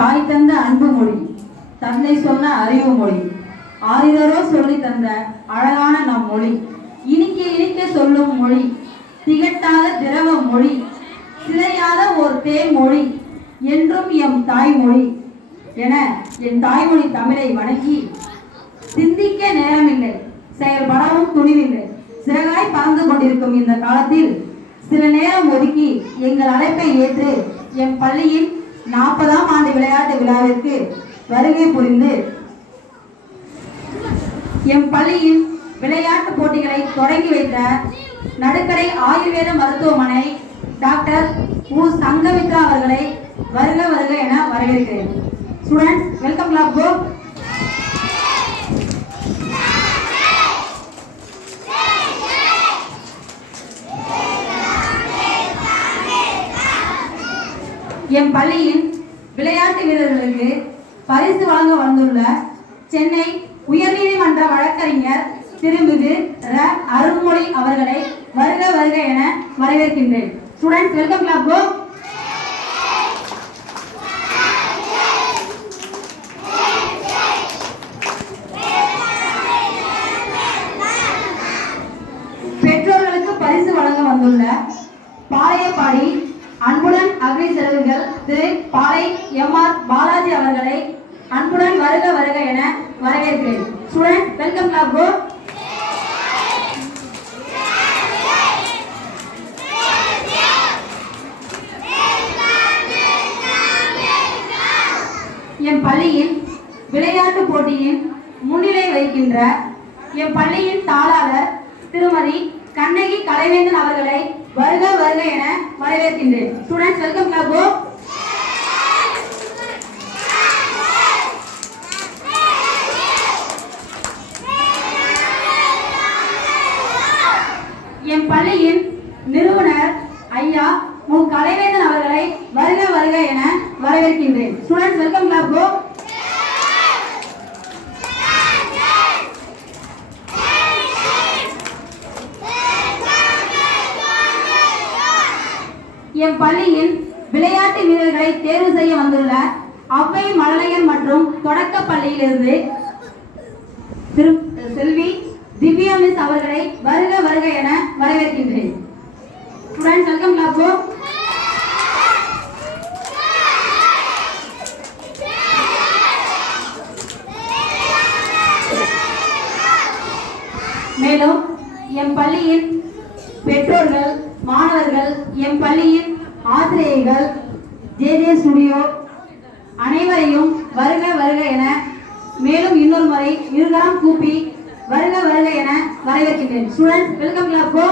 தாய் தந்த அன்பு மொழி, தந்தை சொன்ன அறிவு மொழி, ஆரிரரோ சொல்லி தந்த அழகான நம் மொழி, இனிக்க இனிக்க சொல்லும் மொழி, திகட்டாத திரவ மொழி, சிதையாத ஒரு தேன்மொழி, என்றும் எம் தாய்மொழி என என் தாய்மொழி தமிழை வணங்கி, சிந்திக்க நேரமில்லை, செயல்படவும் துணிவில்லை, சிறகாய் பறந்து கொண்டிருக்கும் இந்த காலத்தில் சில நேரம் ஒதுக்கி எங்கள் அழைப்பை ஏற்று என் பள்ளியின் 40ஆம் ஆண்டு விளையாட்டு விழாவிற்கு வருகை புரிந்து எம் பள்ளியின் விளையாட்டு போட்டிகளை தொடங்கி வைத்த நடுக்கரை ஆயுர்வேத மருத்துவமனை டாக்டர் உ சங்கமித்ரா அவர்களை வருக வருக என வரவேற்கிறேன். ஸ்டூடெண்ட்ஸ், வெல்கம் கிளாப் கோ. எம் பள்ளியின் விளையாட்டு வீரர்களுக்கு பரிசு வழங்க வந்துள்ள சென்னை உயர்நீதிமன்ற வழக்கறிஞர் திருமிகு ர அருண்மொழி அவர்களை வருக வருக என வரவேற்கின்றேன். ஸ்டூடெண்ட்ஸ், வெல்கம் கிளாப் கோ. பெற்றோர்களுக்கு பரிசு வழங்க வந்துள்ள பாளையப்பாடி அன்புடன் அக்ரி செலவுகள் திரு பாளை எம்.ஆர். பாலாஜி அவர்களை அன்புடன் வருக வருக என வரவேற்கிறேன். ஸ்டூடெண்ட்ஸ், வெல்கம் கிளாப் கோ. என் பள்ளியின் விளையாட்டு போட்டியின் முன்னிலை வகிக்கின்ற என் பள்ளியின் தாளாளர் திருமதி கண்ணகி கலைவேந்தன் அவர்களை வருக வருக என வரவேற்கின்றேன். ஸ்டூடெண்ட்ஸ், வெல்கம் கிளாப் கோ. என் பள்ளியின் நிறுவனர் ஐயா மு கலைவேந்தன் அவர்களை வருக வருக என வரவேற்கின்றேன். ஸ்டூடெண்ட்ஸ், வெல்கம் கிளாப் கோ. என் பள்ளியின் விளையாட்டு வீரர்களை தேர்வு செய்ய வந்துள்ள அவ்வை மழலையர் மற்றும் தொடக்க பள்ளியிலிருந்து செல்வி திவ்யா மிஸ் அவர்களை வருக வருக என வரவேற்கின்றேன். ஸ்டூடெண்ட்ஸ், வெல்கம் கிளாப் கோ. மேலும் என் பள்ளியின் பெற்றோர்கள், மாணவர்கள், என் பள்ளியின் ஆசிரியர்கள், ஜே ஸ்டுடியோ அனைவரையும் வருக வருக என மேலும் இன்னொரு முறை இருகரம் கூப்பி வருக வருக என வரவேற்கின்றேன். Students, welcome clap go.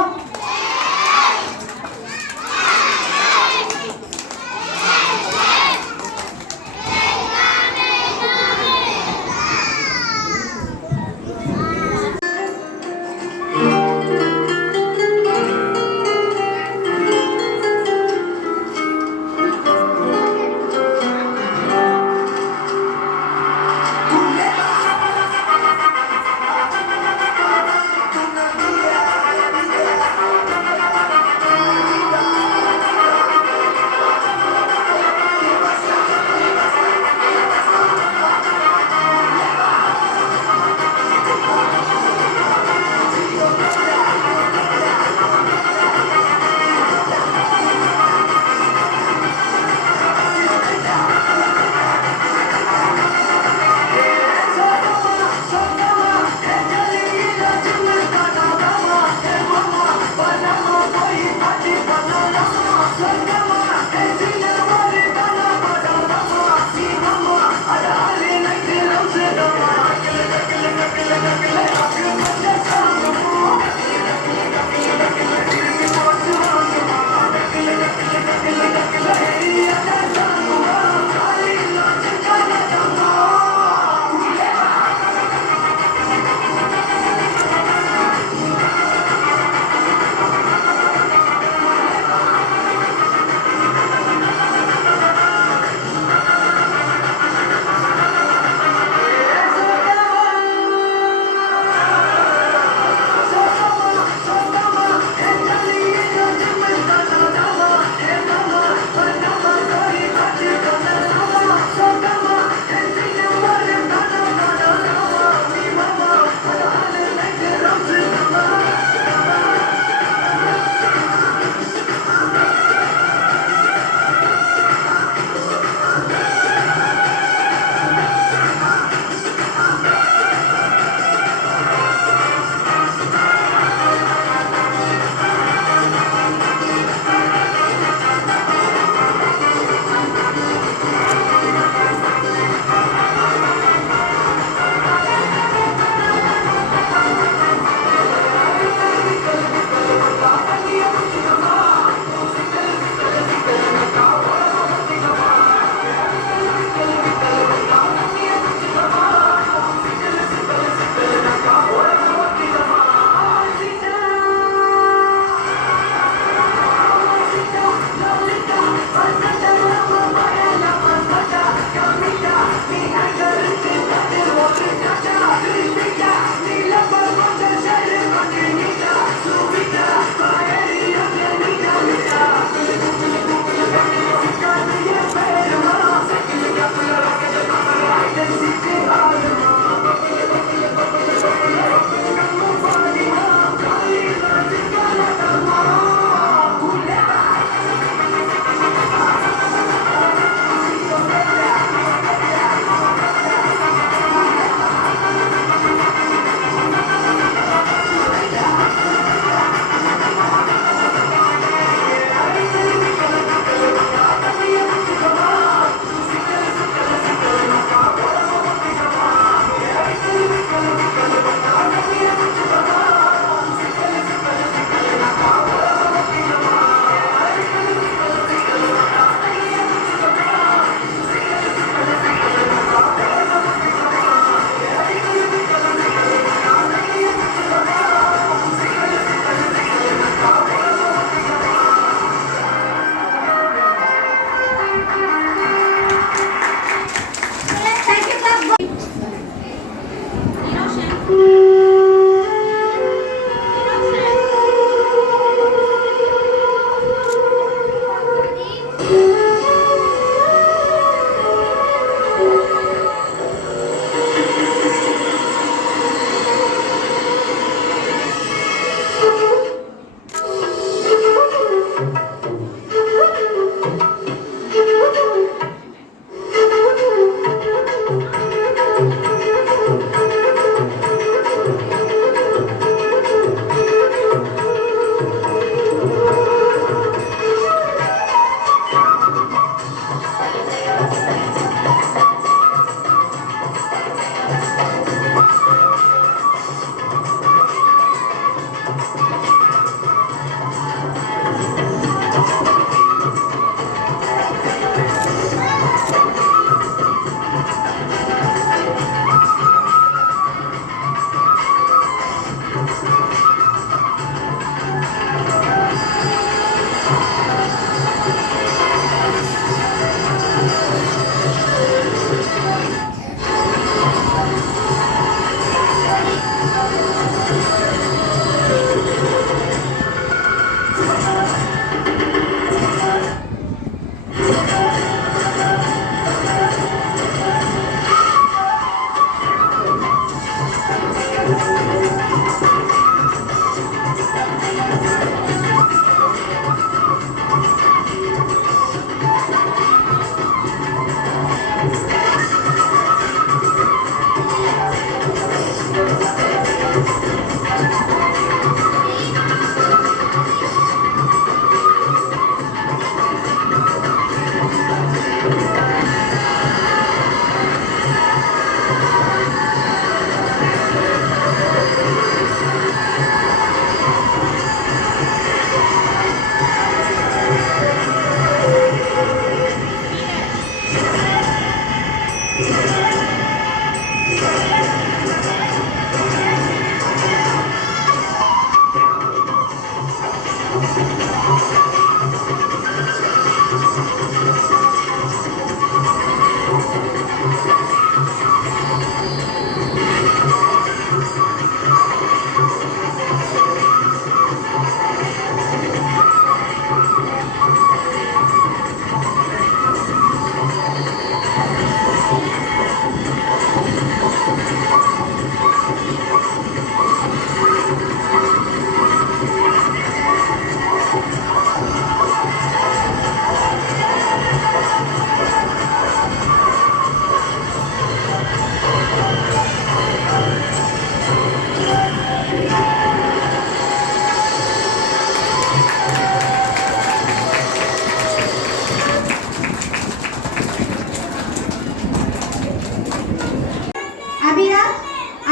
Abiraj,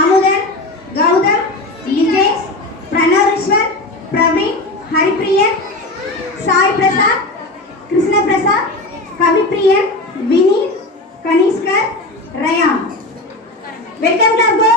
Amudhan, Gautham, Lijesh, Pranavariswar, Praveen, Haripriyan, Sai Prasad, Krishna Prasad, Kavipriyan, Vineeth, Kanishkar, Rayan. Welcome to go.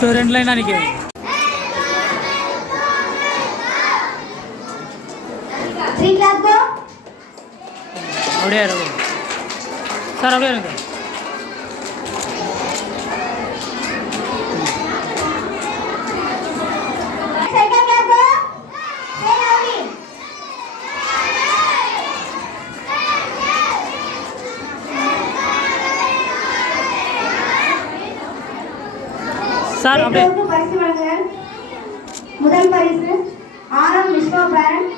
So 2 லைனாக நிற்கும். Three clap go. அப்படியே இருக்கும் சார், அப்படியே இருங்க. Second clap go. Say loudly. Sir அப்படியே பெற்றோருக்கு பரிசு வழங்குதல். முதல் பரிசு ஆரம் Vishwa parent.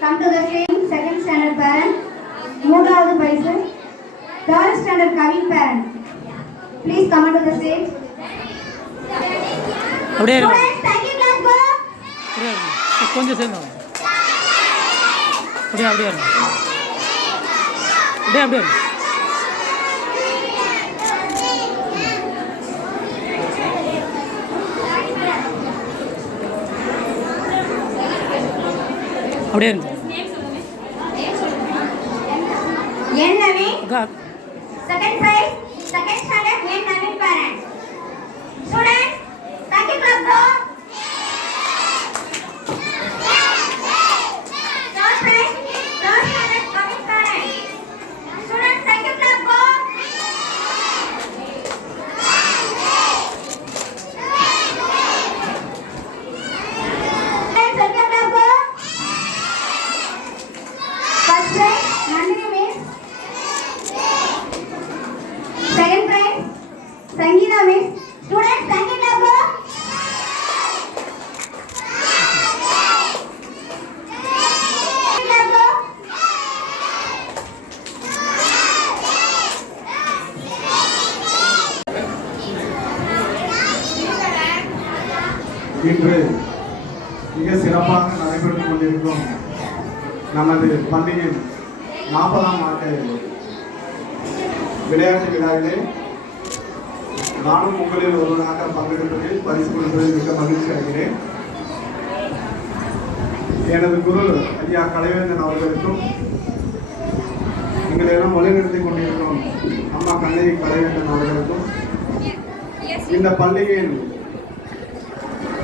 Come to the stage. Second standard parent. மூன்றாவது பரிசு third standard Kavin parent. Please come to the stage. அப்படியே இருக்கும். Students second class go. அப்படியே இருக்கும். கொஞ்சம் சேர்ந்து வாங்க. அப்படியே அப்படியே இருக்கும். அப்படியே அப்படியே இருக்கும். அப்படியே இருக்கு. என் நவீன். அக்கா second prize second standard N Naveen parent. Students second class go. Third prize third standard Kavin parent. Students second class go. Second class go. First prize Nandhini miss. Second prize, Sangeeta Miss. Students, second clap go. Second clap go. இன்று மிக சிறப்பாக நடைபெற்றுக் கொண்டிருக்கும் நமது பள்ளியின் 40ஆம் ஆண்டு விளையாட்டு விழாவிலே நானும் உங்களில் ஒருவனாக பங்கெடுப்பதில் பரிசு கொடுப்பதில் மிக மகிழ்ச்சி அடைகிறேன். எனது குரு ஐயா கலைவேந்தன் அவர்களுக்கும் எங்களெல்லாம் வழிநடத்திக் கொண்டிருக்கும் அம்மா கண்ணகி கலைவேந்தன் அவர்களுக்கும் இந்த பள்ளியின்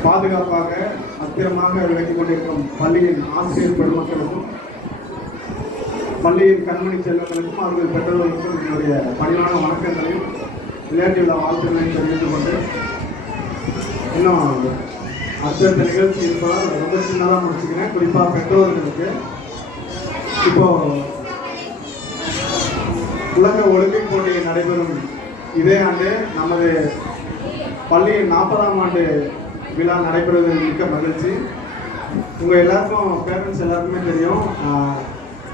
பாதுகாப்பாக பத்திரமாக விளக்கிக் கொண்டிருக்கும் பள்ளியின் ஆசிரியர் பெருமக்களுக்கும் பள்ளியின் கண்மணி செல்வங்களுக்கும் அவர்கள் பெற்றோர்களுக்கும் என்னுடைய பணிவான வணக்கங்களையும் விளையாட்டு விழா வாழ்த்துக்களையும் தெரிவித்துக் கொண்டு இன்னும் அடுத்த நிகழ்ச்சி இருப்பதால் ரொம்ப சின்னதாக முடிச்சுக்கிறேன். குறிப்பாக பெற்றோர்களுக்கு இப்போ உலக ஒலிம்பிக் போட்டி நடைபெறும் இதே ஆண்டு நமது பள்ளியின் 40ஆம் ஆண்டு விழா நடைபெறுவதில் மிக்க மகிழ்ச்சி. உங்கள் எல்லாருக்கும் பேரண்ட்ஸ் எல்லாருக்குமே தெரியும்,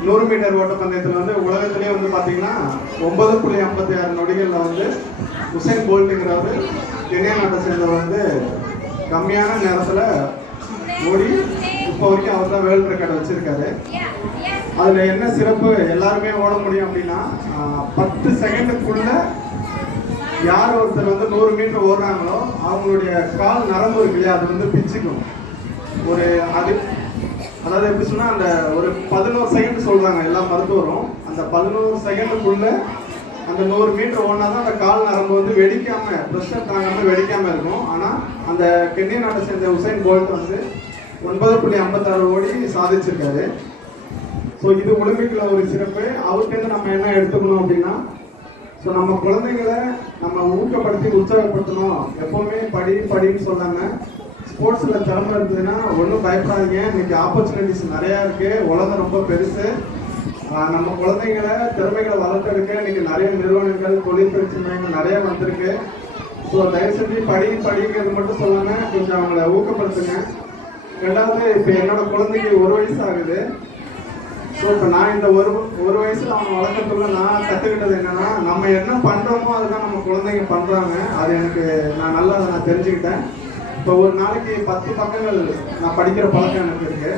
100 மீட்டர் ஓட்டப்பந்தயத்தில் வந்து உலகத்திலே வந்து பார்த்தீங்கன்னா 9.56 நொடிகளில் வந்து உசைன் போல்ட்டுங்கிறவர் கென்யா நாட்டை சேர்ந்தவர் வந்து கம்மியான நேரத்தில் ஓடி இப்போ வரைக்கும் அவர் தான் வேர்ல்டு ரெக்கார்டு வச்சுருக்காரு. அதில் என்ன சிறப்பு, எல்லாருமே ஓட முடியும் அப்படின்னா 10 செகண்டுக்குள்ள யார் ஒருத்தர் வந்து 100 மீட்டர் ஓடுறாங்களோ அவங்களுடைய கால் நரம்பு இருக்கு இல்லையா, அது வந்து பிச்சுக்கும். அதாவது எப்படி சொன்னால் அந்த ஒரு 11 செகண்ட் சொல்கிறாங்க எல்லா மருத்துவரும். அந்த 11 செகண்டுக்குள்ள அந்த 100 மீட்டர் ஓடினா தான் அந்த கால் நரம்பு வந்து வெடிக்காமல், ப்ரெஷர் தாங்காமல் வெடிக்காமல் இருக்கும். ஆனால் அந்த கென்யா நாட்டை சேர்ந்த உசைன் போல்ட் வந்து 9.56 ஓடி சாதிச்சிருக்காரு. ஸோ இது ஒலிம்பிக்கில் ஒரு சிறப்பு. அவர்கிட்ட நம்ம என்ன எடுத்துக்கணும் அப்படின்னா, ஸோ நம்ம குழந்தைங்களை நம்ம ஊக்கப்படுத்தி உற்சாகப்படுத்தணும். எப்போவுமே படின்னு சொல்லாமல் ஸ்போர்ட்ஸில் திறமை இருந்ததுன்னா ஒன்றும் பயப்படாதீங்க. இன்னைக்கு ஆப்பர்ச்சுனிட்டிஸ் நிறையா இருக்குது, உலகம் ரொம்ப பெருசு. நம்ம குழந்தைங்களை திறமைகளை வளர்த்தெடுக்க இன்னைக்கு நிறைய நிறுவனங்கள், தொழிற்பயிற்சி மையங்கள் நிறைய வந்திருக்கு. ஸோ தயவு செஞ்சு படிக்கிறது மட்டும் சொல்லாமல் கொஞ்சம் அவங்கள ஊக்கப்படுத்துங்க. ரெண்டாவது, இப்போ என்னோட குழந்தைக்கு 1 வயசு ஆகுது. ஸோ இப்போ நான் இந்த ஒரு வயசில் அவனை வளர்க்கறதுக்குள்ள நான் கற்றுக்கிட்டது என்னென்னா, நம்ம என்ன பண்ணுறோமோ அதுதான் நம்ம குழந்தைங்க பண்ணுறாங்க. அது எனக்கு நல்லா நான் தெரிஞ்சுக்கிட்டேன். இப்போ ஒரு நாளைக்கு 10 பக்கங்கள் நான் படிக்கிற பழக்கம் எனக்கு இருக்குது.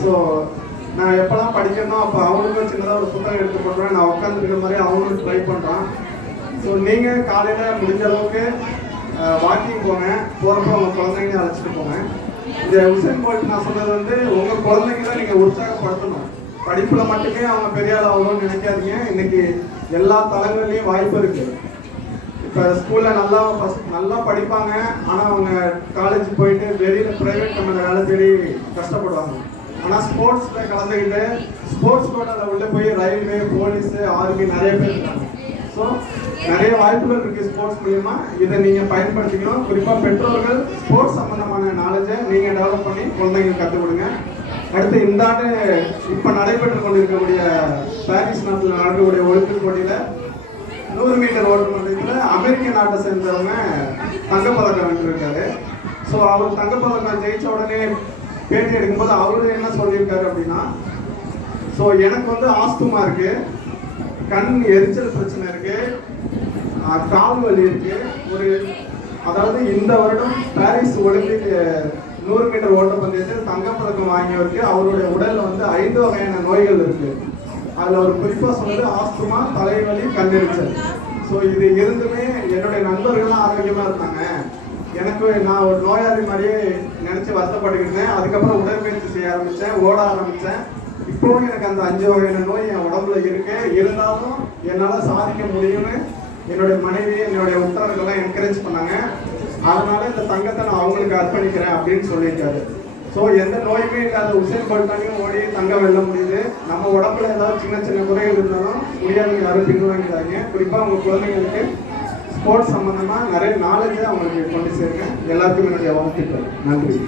ஸோ நான் எப்போல்லாம் படிக்கணும் அப்போ அவனுக்கும் சின்னதாக ஒரு புத்தகம் எடுத்து போடுறேன். நான் உட்காந்துருக்கிற மாதிரி அவனும் ட்ரை பண்ணுறான். ஸோ நீங்கள் காலையில் முடிஞ்ச அளவுக்கு வாக்கிங் போங்க, போகிறப்ப உங்கள் குழந்தைங்களையும் அழைச்சிட்டு போங்க. இந்த உசைன் போல்ட் நான் சொன்னது வந்து உங்கள் குழந்தைங்களை நீங்கள் உற்சாகப்படுத்தணும். படிப்பில் மட்டுமே அவங்க பெரிய ஆள் ஆகணும்னு நினைக்காதீங்க. இன்னைக்கு எல்லா தளங்கள்லையும் வாய்ப்பு இருக்குது. இப்போ ஸ்கூலில் நல்லா படிப்பாங்க, ஆனால் அவங்க காலேஜ் போயிட்டு வெளியில் ப்ரைவேட் கம்பெனியில் வேலை தேடி கஷ்டப்படுவாங்க. ஆனால் ஸ்போர்ட்ஸில் கலந்துக்கிட்டு ஸ்போர்ட்ஸ் கோட்டாவில் உள்ள போய் ரயில்வே, போலீஸு, ஆர்மி நிறைய பேர் இருக்காங்க. ஸோ நிறைய வாய்ப்புகள் இருக்குது ஸ்போர்ட்ஸ் மூலிமா. இதை நீங்கள் பயன்படுத்திக்கணும். குறிப்பாக பெற்றோர்கள் ஸ்போர்ட்ஸ் சம்மந்தமான நாலேஜை நீங்கள் டெவலப் பண்ணி குழந்தைங்களுக்கு கற்றுக் கொடுங்க. அடுத்து இந்த ஆண்டு இப்போ நடைபெற்று கொண்டிருக்கக்கூடிய பாரிஸ் நாட்டில் நடக்கக்கூடிய ஒலிம்பிக் போட்டியில் 100 மீட்டர் ஓட்டப்பந்தயத்தில் அமெரிக்க நாட்டை சேர்ந்தவங்க தங்கப்பதக்கம் வென்றிருக்காரு. ஸோ அவர் தங்கப்பதக்கம் ஜெயிச்ச உடனே பேட்டி எடுக்கும்போது அவரு என்ன சொல்லியிருக்காரு அப்படின்னா, ஸோ எனக்கு வந்து ஆஸ்துமா இருக்கு, கண் எரிச்சல் பிரச்சனை இருக்கு, கால் வலி இருக்கு. அதாவது இந்த வருடம் பாரிஸ் ஒலிம்பிக் 100 மீட்டர் ஓட்டப்பந்தயத்தில் தங்கப்பதக்கம் வாங்கியவருக்கு அவருடைய உடல்ல வந்து 5 வகையான நோய்கள் இருக்கு. அதில் ஒரு குறிப்பாக சொன்னது ஆஸ்துமா, தலைவலி, கண்ணெரிச்சல். ஸோ இது இருந்துமே என்னுடைய நண்பர்கள்லாம் ஆரோக்கியமாக இருந்தாங்க. நான் ஒரு நோயாளி மாதிரியே நினச்சி வருத்தப்பட்டுக்கிட்டேன். அதுக்கப்புறம் உடற்பயிற்சி செய்ய ஆரம்பித்தேன், ஓட ஆரம்பித்தேன். இப்போவும் எனக்கு அந்த 5 வகையான நோய் என் உடம்புல இருக்கு. இருந்தாலும் என்னால் சாதிக்க முடியும்னு என்னுடைய மனைவி, என்னுடைய உற்றார்கள்லாம் என்கரேஜ் பண்ணாங்க. அதனால இந்த தங்கத்தை நான் அவங்களுக்கு அர்ப்பணிக்கிறேன் அப்படின்னு சொல்லியிருக்காரு. ஸோ எந்த நோயுமே இல்லாத உசேன் போல்ட்டாலையும் ஓடி தங்கம் வெல்ல முடியுது. நம்ம உடம்புல ஏதாவது சின்ன சின்ன குறைகள் இருந்தாலும் முடியாத யாரும் பின்வாங்கிறாங்க. குறிப்பாக உங்கள் குழந்தைங்களுக்கு ஸ்போர்ட்ஸ் சம்மந்தமாக நிறைய நாலேஜை அவங்களுக்கு கொண்டு சேருங்க. எல்லாருக்கும் என்னுடைய வாழ்த்துக்கள். நன்றி.